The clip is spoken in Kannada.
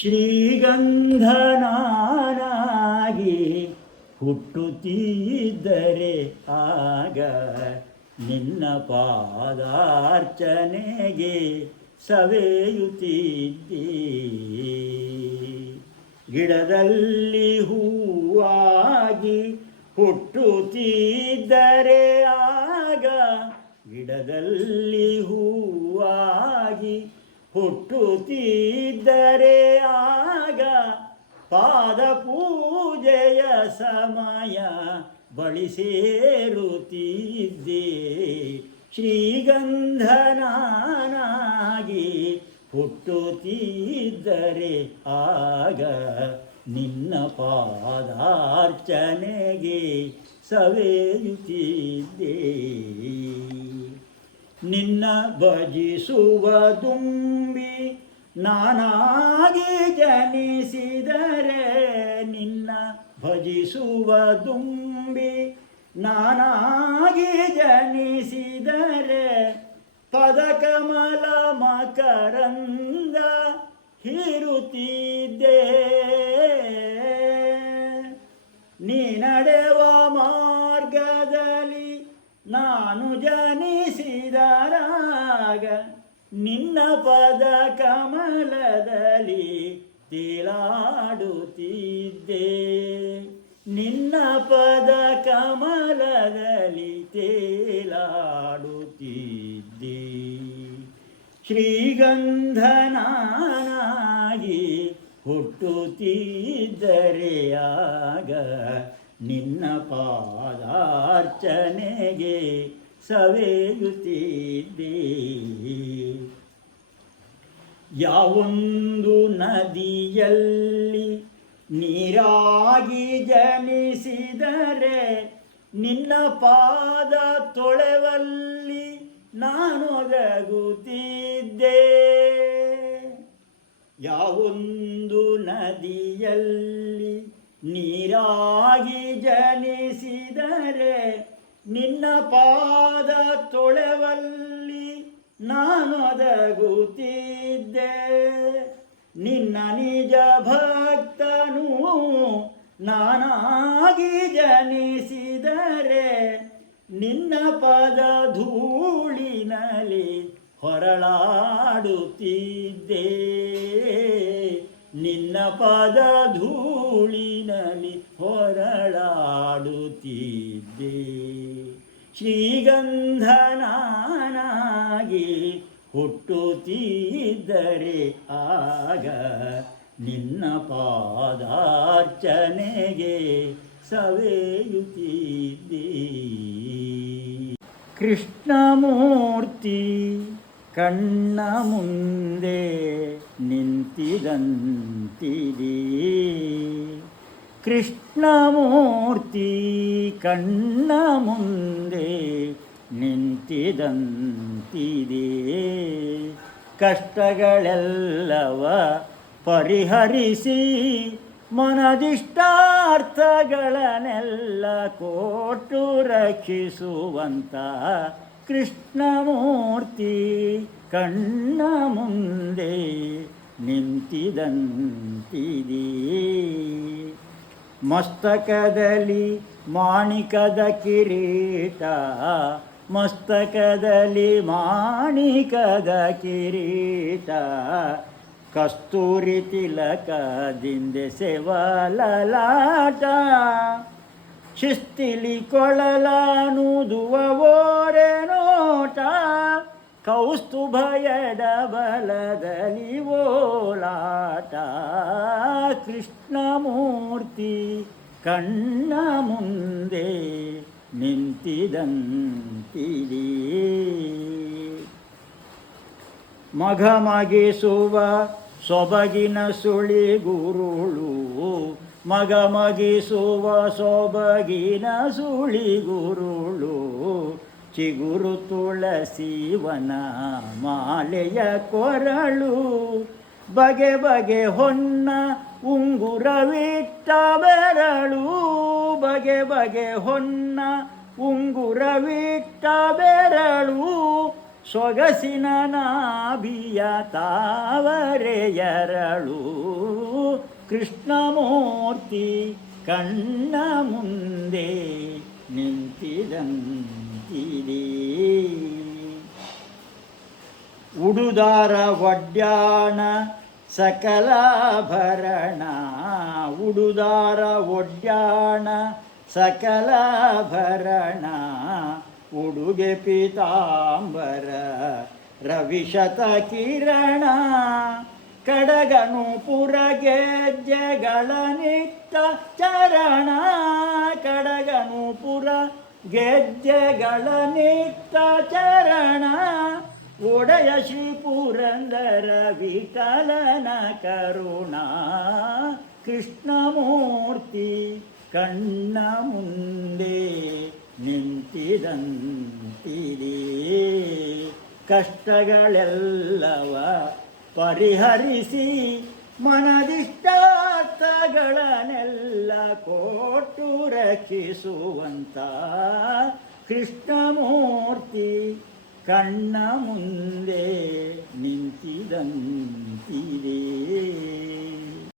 ಶ್ರೀಗಂಧನಾಗಿ ಹುಟ್ಟುತ್ತಿದ್ದರೆ ಆಗ ನಿನ್ನ ಪಾದಾರ್ಚನೆಗೆ ಸವೆಯುತ್ತಿದ್ದಿ. ಗಿಡದಲ್ಲಿ ಹೂವಾಗಿ ಹುಟ್ಟುತ್ತಿದ್ದರೆ ಆಗ ಗಿಡದಲ್ಲಿ ಹೂವಾಗಿ ಹುಟ್ಟುತ್ತಿದ್ದರೆ ಆಗ ಪಾದ ಪೂಜೆಯ ಸಮಯ ಬಳಿ ಸೇರುತ್ತಿದ್ದೆ. ಶ್ರೀಗಂಧನಾಗಿ ಹುಟ್ಟುತ್ತಿದ್ದರೆ ಆಗ ನಿನ್ನ ಪಾದಾರ್ಚನೆಗೆ ಸವೆಯುತ್ತಿದ್ದೆ. ನಿನ್ನ ಭಜಿಸುವ ದುಂಬಿ ನಾನಾಗಿ ಜನಿಸಿದರೆ ನಿನ್ನ ಭಜಿಸುವ ದುಂಬಿ ನಾನಾಗಿ ಜನಿಸಿದರೆ ಪದಕಮಲ ಮಕರಂದ ಹಿರುತ್ತಿದ್ದೆ. ನೀ ನಡೆವ ಮಾರ್ಗದಲ್ಲಿ ನಾನು ಜನಿಸಿದರಾಗ ನಿನ್ನ ಪದ ಕಮಲದಲ್ಲಿ ತೇಲಾಡುತ್ತಿದ್ದೆ. ನಿನ್ನ ಪದ ಕಮಲದಲ್ಲಿ ತೇಲಾಡುತ್ತಿದ್ದೆ. ಶ್ರೀಗಂಧನಾಗಿ ಹುಟ್ಟುತ್ತಿದ್ದರೆ ಆಗ ನಿನ್ನ ಪಾದಾರ್ಚನೆಗೆ ಸವೆಯುತ್ತಿದ್ದೆ. ಯಾವೊಂದು ನದಿಯಲ್ಲಿ ನೀರಾಗಿ ಜನಿಸಿದರೆ ನಿನ್ನ ಪಾದ ತೊಳೆವಲ್ಲಿ ನಾನು ಒದಗುತ್ತಿದ್ದೆ ಯಾವೊಂದು ನದಿಯಲ್ಲಿ ನೀರಾಗಿ ಜನಿಸಿದರೆ ನಿನ್ನ ಪಾದ ತೊಳೆವಲ್ಲಿ ನಾನು ಅದಗುತ್ತಿದ್ದೆ. ನಿನ್ನ ನಿಜ ಭಕ್ತನು ನಾನಾಗಿ ಜನಿಸಿದರೆ ನಿನ್ನ ಪದ ಧೂಳಿನಲ್ಲಿ ಹೊರಳಾಡುತ್ತಿದ್ದೆ. ನಿನ್ನ ಪದ ಧೂಳಿನಲ್ಲಿ ಹೊರಳಾಡುತ್ತಿದ್ದೆ ಶ್ರೀಗಂಧನಾಗಿ ಹುಟ್ಟುತ್ತಿದ್ದರೆ ಆಗ ನಿನ್ನ ಪಾದಾರ್ಚನೆಗೆ ಸವೆಯುತ್ತಿದ್ದೆ. ಕೃಷ್ಣಮೂರ್ತಿ ಕಣ್ಣ ಮುಂದೆ ನಿಂತಿದಂತಿದೆ. ಕೃಷ್ಣಮೂರ್ತಿ ಕಣ್ಣ ಮುಂದೆ ನಿಂತಿದಂತಿದೆ. ಕಷ್ಟಗಳೆಲ್ಲವ ಪರಿಹರಿಸಿ ಮನದಿಷ್ಟಾರ್ಥಗಳನ್ನೆಲ್ಲ ಕೊಟ್ಟು ರಕ್ಷಿಸುವಂತ ಕೃಷ್ಣಮೂರ್ತಿ ಕಣ್ಣ ಮುಂದೆ ನಿಂತಿದಂತಿದೆ. ಮಸ್ತಕದಲ್ಲಿ ಮಾಣಿಕದ ಕಿರೀಟ, ಮಸ್ತಕದಲ್ಲಿ ಮಾಣಿಕದ ಕಿರೀಟ. ಕಸ್ತೂರಿ ತಿಲಕದಿಂದ ಸೆವಲಲಾಟ, ಶಿಸ್ತಿಲಿ ಕೊಳಲಾನುದುವ ಓರೆ ನೋಟ ಕೌಸ್ತುಭಯಡ ಎಡಬಲದಲ್ಲಿ ಕೃಷ್ಣಮೂರ್ತಿ ಕಣ್ಣ ಮುಂದೆ ನಿಂತಿದಂತಿದೆ ಮಗಮಗಿಸುವ ಸೊಬಗಿನ ಸುಳಿ ಗುರುಳು ಮಗಮಗಿಸುವ ಸೊಬಗಿನ ಸುಳಿ ಗುರುಳು, ಚಿಗುರು ತುಳಸಿವನ ಮಾಲೆಯ ಕೊರಳು ಬಗೆ ಬಗೆ ಹೊನ್ನ ಉಂಗುರವಿಟ್ಟ ಬೆರಳು ಬಗೆ ಬಗೆ ಹೊನ್ನ ಉಂಗುರವಿಟ್ಟ ಬೆರಳು ಸೊಗಸಿನ ನಾಭಿಯ ತಾವರೆಯರಳು. ಕೃಷ್ಣಮೂರ್ತಿ ಕಣ್ಣ ಮುಂದೆ ಉಡುದಾರ ಒಡ್ಯಾಣ ಸಕಲಾಭರಣ. ಉಡುದಾರ ಒಡ್ಯಾಣ ಸಕಲಾಭರಣ. ಉಡುಗೆ ಪೀತಾಂಬರ ರವಿಶತ ಕಿರಣ. ಕಡಗನು ಪುರಗೆಜ್ಜೆಗಳ ನಿತ್ತ ಚರಣ. ಕಡಗನು ಪುರ ಗೆಜ್ಜೆಗಳ ನಿತ್ತ ಚರಣ. ಒಡೆಯ ಶ್ರೀ ಪುರಂದರ ವಿಕಲನ ಕರುಣ. ಕೃಷ್ಣಮೂರ್ತಿ ಕಣ್ಣ ಮುಂದೆ ನಿಂತಿದಂತಿದೆ ಕಷ್ಟಗಳೆಲ್ಲವ ಪರಿಹರಿಸಿ ಮನದಿಷ್ಟಾರ್ಥಗಳನ್ನೆಲ್ಲ ಕೊಟ್ಟು ರಕ್ಷಿಸುವಂತ ಕೃಷ್ಣಮೂರ್ತಿ ಕಣ್ಣ ಮುಂದೆ ನಿಂತಿದಂತಿದೆ